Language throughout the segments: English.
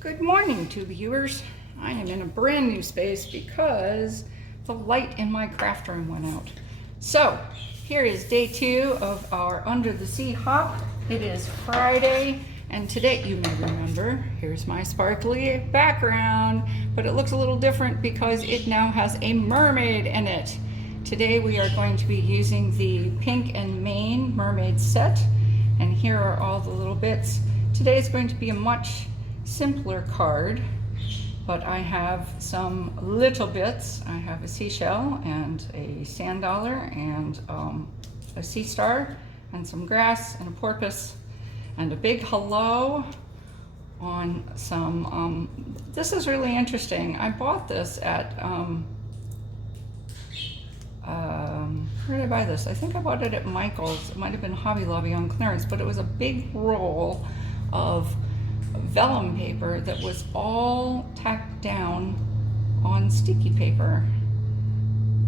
Good morning, tube viewers. I am in a brand new space because the light in my craft room went out. So here is day 2 of our Under the Sea hop. It is Friday, and today, you may remember, here's my sparkly background, but it looks a little different because it now has a mermaid in it. Today we are going to be using the Pink and Main mermaid set, and here are all the little bits. Today is going to be a much simpler card, but I have some little bits. I have a seashell and a sand dollar and a sea star and some grass and a porpoise and a big hello on some, this is really interesting. I bought this at, where did I buy this? I think I bought it at Michael's. It might have been Hobby Lobby on clearance, but it was a big roll of vellum paper that was all tacked down on sticky paper.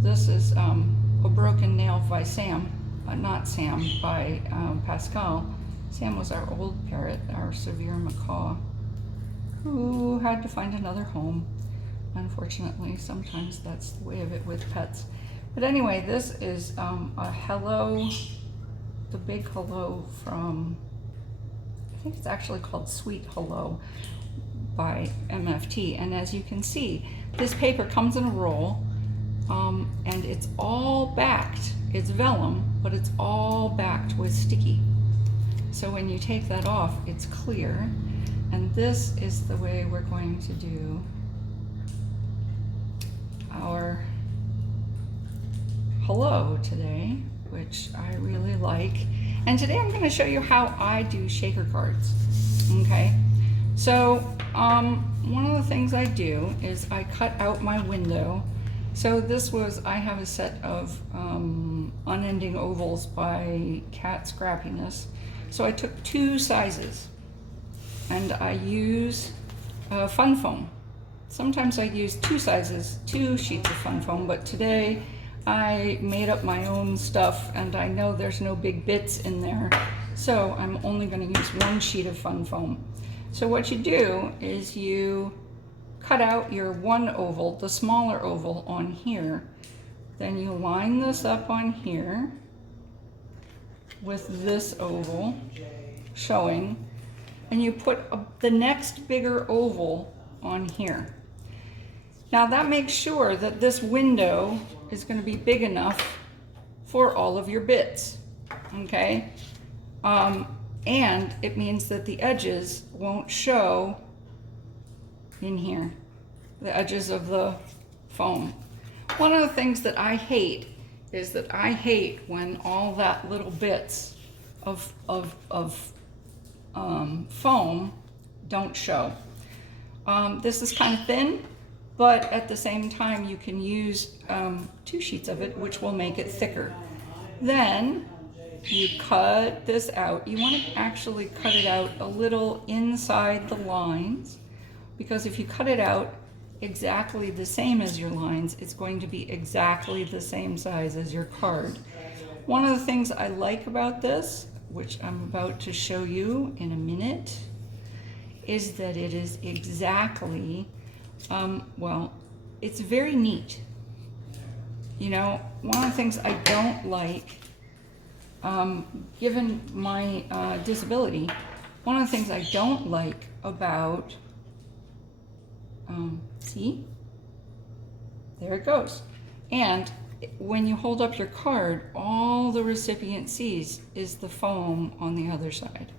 This is a broken nail by Sam, not Sam, by Pascal. Sam was our old parrot, our severe macaw, who had to find another home. Unfortunately, sometimes that's the way of it with pets. But anyway, this is a hello, the big hello from, I think it's actually called Sweet Hello by MFT. And as you can see, this paper comes in a roll, and it's all backed. It's vellum, but it's all backed with sticky. So when you take that off, it's clear. And this is the way we're going to do our hello today, which I really like. And today I'm going to show you how I do shaker cards. Okay, so one of the things I do is I cut out my window. So this was, I have a set of unending ovals by Cat Scrappiness. So I took 2 sizes and I use fun foam. Sometimes I use 2 sizes, 2 sheets of fun foam, but today I made up my own stuff and I know there's no big bits in there, so I'm only going to use 1 sheet of fun foam. So what you do is you cut out your 1 oval, the smaller oval on here, then you line this up on here with this oval showing, and you put the next bigger oval on here. Now that makes sure that this window is going to be big enough for all of your bits, okay? And it means that the edges won't show in here, the edges of the foam. One of the things that I hate is that I hate when all that little bits of foam don't show. This is kind of thin, but at the same time you can use 2 sheets of it, which will make it thicker. Then you cut this out. You want to actually cut it out a little inside the lines, because if you cut it out exactly the same as your lines, it's going to be exactly the same size as your card. One of the things I like about this, which I'm about to show you in a minute, is that it is exactly, well, it's very neat. You know, one of the things I don't like, given my disability, one of the things I don't like about, see, there it goes. And when you hold up your card, all the recipient sees is the foam on the other side.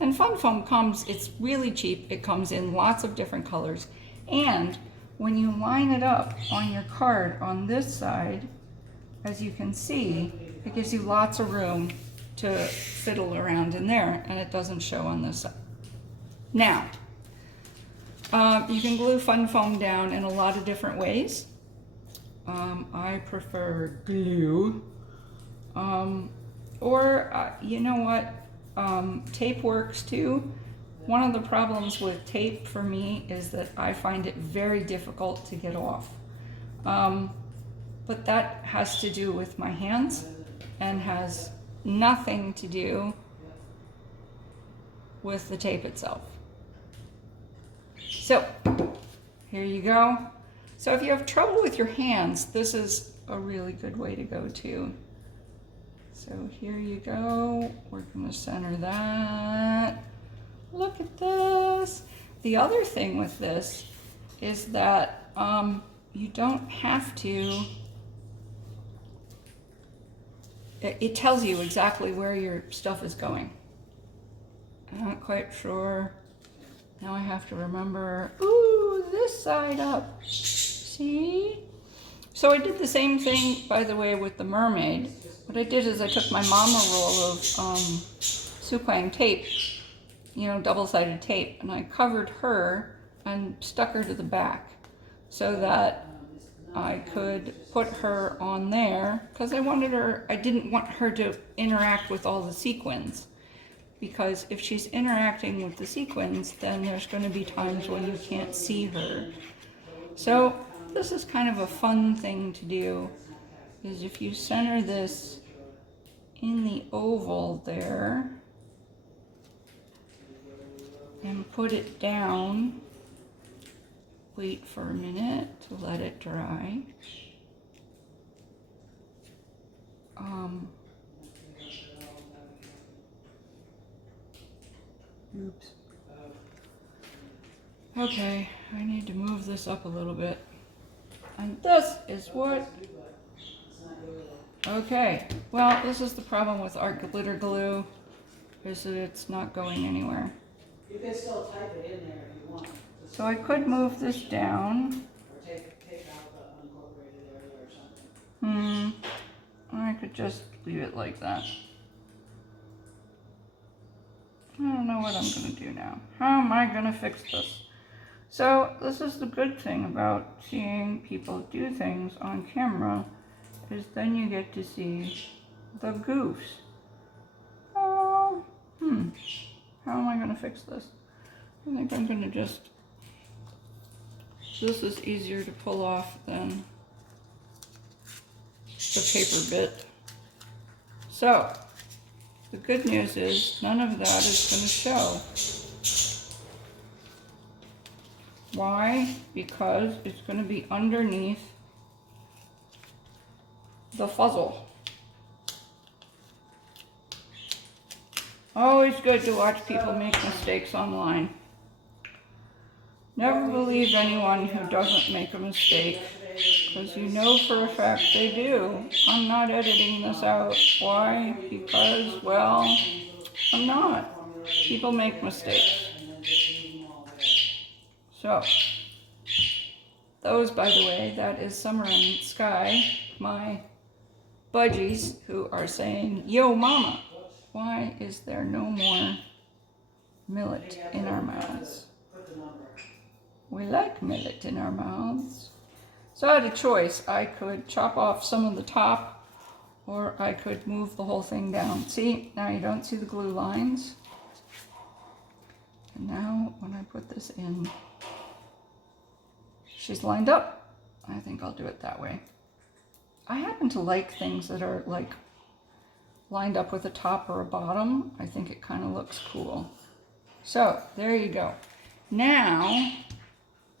And fun foam comes, it's really cheap. It comes in lots of different colors. And when you line it up on your card on this side, as you can see, it gives you lots of room to fiddle around in there, and it doesn't show on this side. Now, you can glue fun foam down in a lot of different ways. I prefer glue, or you know what, tape works too. One of the problems with tape for me is that I find it very difficult to get off. But that has to do with my hands and has nothing to do with the tape itself. So here you go. So if you have trouble with your hands, this is a really good way to go too. So here you go. We're going to center that. Look at this. The other thing with this is that you don't have to, it tells you exactly where your stuff is going. I'm not quite sure. Now I have to remember, ooh, this side up. See? So I did the same thing, by the way, with the mermaid. What I did is I took my mama roll of Suquang tape, you know, double-sided tape, and I covered her and stuck her to the back so that I could put her on there, because I didn't want her to interact with all the sequins, because if she's interacting with the sequins, then there's going to be times when you can't see her. So this is kind of a fun thing to do, is if you center this in the oval there and put it down, wait for a minute to let it dry. Oops. Okay, I need to move this up a little bit. And this is what, okay, well, this is the problem with art glitter glue, is that it's not going anywhere. You can still type it in there if you want. So I could move this down. Or take out the unincorporated area or something. Or I could just leave it like that. I don't know what I'm going to do now. How am I going to fix this? So this is the good thing about seeing people do things on camera, is then you get to see the goofs. Oh, how am I going to fix this? I think I'm going to just, this is easier to pull off than the paper bit. So the good news is none of that is going to show. Why? Because it's going to be underneath the fuzzle. Always good to watch people make mistakes online. Never believe anyone who doesn't make a mistake, because you know for a fact they do. I'm not editing this out. Why? Because, well, I'm not. People make mistakes. So, those, by the way, that is Summer and Sky, my budgies, who are saying, yo mama, why is there no more millet in our mouths? We like millet in our mouths. So I had a choice. I could chop off some of the top, or I could move the whole thing down. See, now you don't see the glue lines. And now when I put this in, she's lined up. I think I'll do it that way. I happen to like things that are like lined up with a top or a bottom. I think it kind of looks cool. So there you go. Now,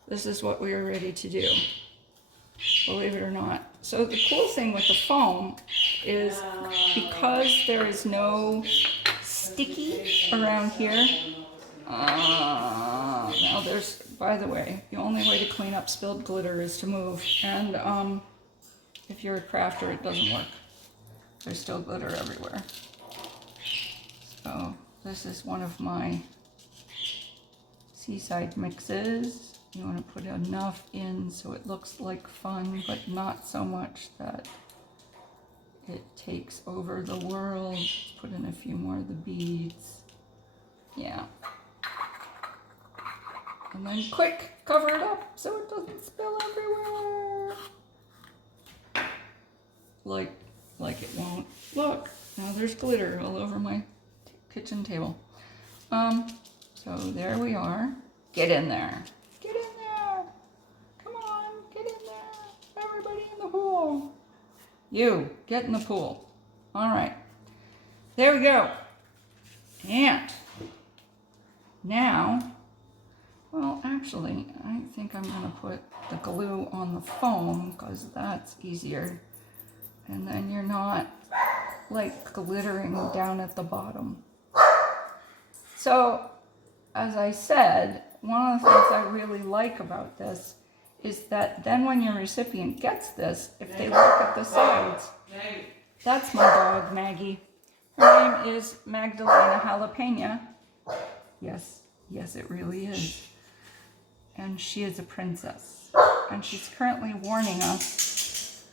this is what we are ready to do, believe it or not. So the cool thing with the foam is because there is no sticky around here. Now there's, by the way, the only way to clean up spilled glitter is to move. And if you're a crafter, it doesn't work. There's still glitter everywhere. So this is one of my seaside mixes. You want to put enough in so it looks like fun, but not so much that it takes over the world. Put in a few more of the beads. Yeah. And then quick, cover it up so it doesn't spill everywhere. Like it won't. Look, now there's glitter all over my kitchen table. So there we are. Get in there. Get in there. Come on, get in there. Everybody in the pool. You, get in the pool. All right. There we go. And now Well, actually, I think I'm gonna put the glue on the foam because that's easier. And then you're not like glittering down at the bottom. So, as I said, one of the things I really like about this is that then when your recipient gets this, if they look at the sides, that's my dog, Maggie. Her name is Magdalena Jalapena. Yes, yes, it really is. And she is a princess. And she's currently warning us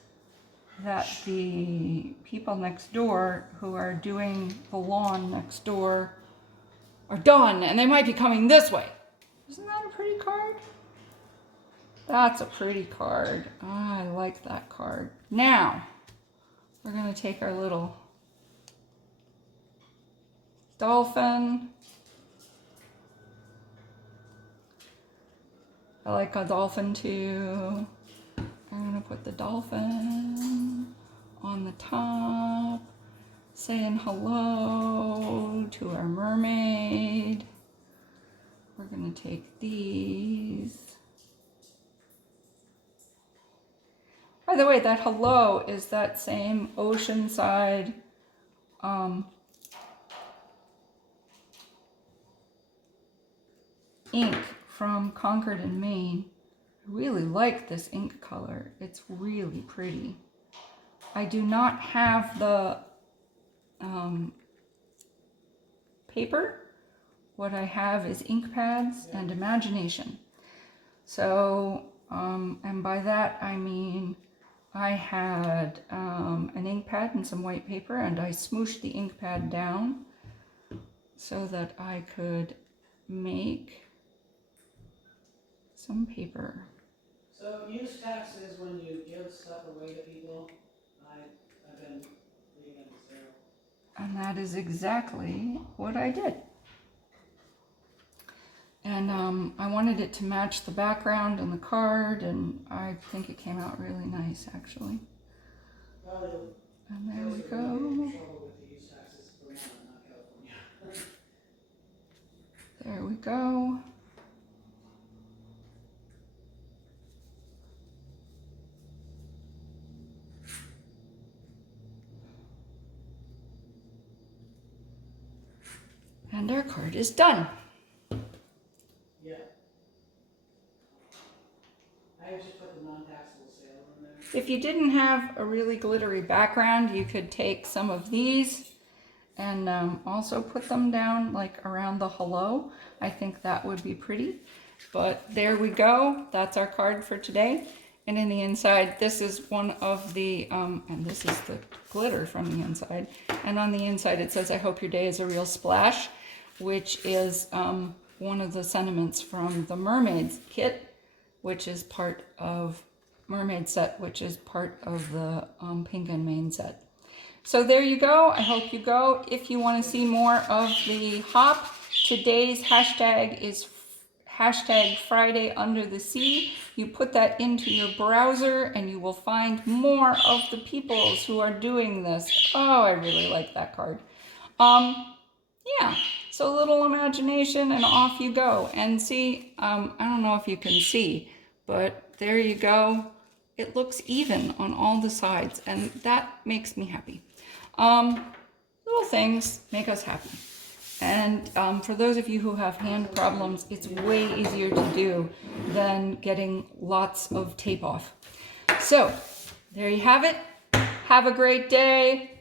that the people next door who are doing the lawn next door are done, and they might be coming this way. Isn't that a pretty card? That's a pretty card. I like that card. Now, we're going to take our little dolphin. I like a dolphin too. I'm going to put the dolphin on the top, saying hello to our mermaid. We're going to take these. By the way, that hello is that same oceanside ink from Concord in Maine. I really like this ink color. It's really pretty. I do not have the paper. What I have is ink pads and imagination. So, and by that I mean I had an ink pad and some white paper, and I smooshed the ink pad down so that I could make some paper. So use taxes when you give stuff away to people. I've been reading it as zero. And that is exactly what I did. And I wanted it to match the background and the card, and I think it came out really nice, actually. Well, And there we those are go. really in trouble with the use taxes for Vermont, not California. There we go. And our card is done. Yeah. I just put the non-taxable sale in there. If you didn't have a really glittery background, you could take some of these and also put them down like around the hello. I think that would be pretty. But there we go. That's our card for today. And in the inside, this is one of the, and this is the glitter from the inside. And on the inside, it says, I hope your day is a real splash, which is one of the sentiments from the Mermaids kit, which is part of Mermaid set, which is part of the Pink and Main set. So there you go. I hope you go. If you want to see more of the hop, today's hashtag is hashtag Friday Under the Sea. You put that into your browser and you will find more of the peoples who are doing this. Oh, I really like that card. Yeah, so a little imagination and off you go. And see, I don't know if you can see, but there you go. It looks even on all the sides, and that makes me happy. Little things make us happy. And for those of you who have hand problems, it's way easier to do than getting lots of tape off. So there you have it. Have a great day.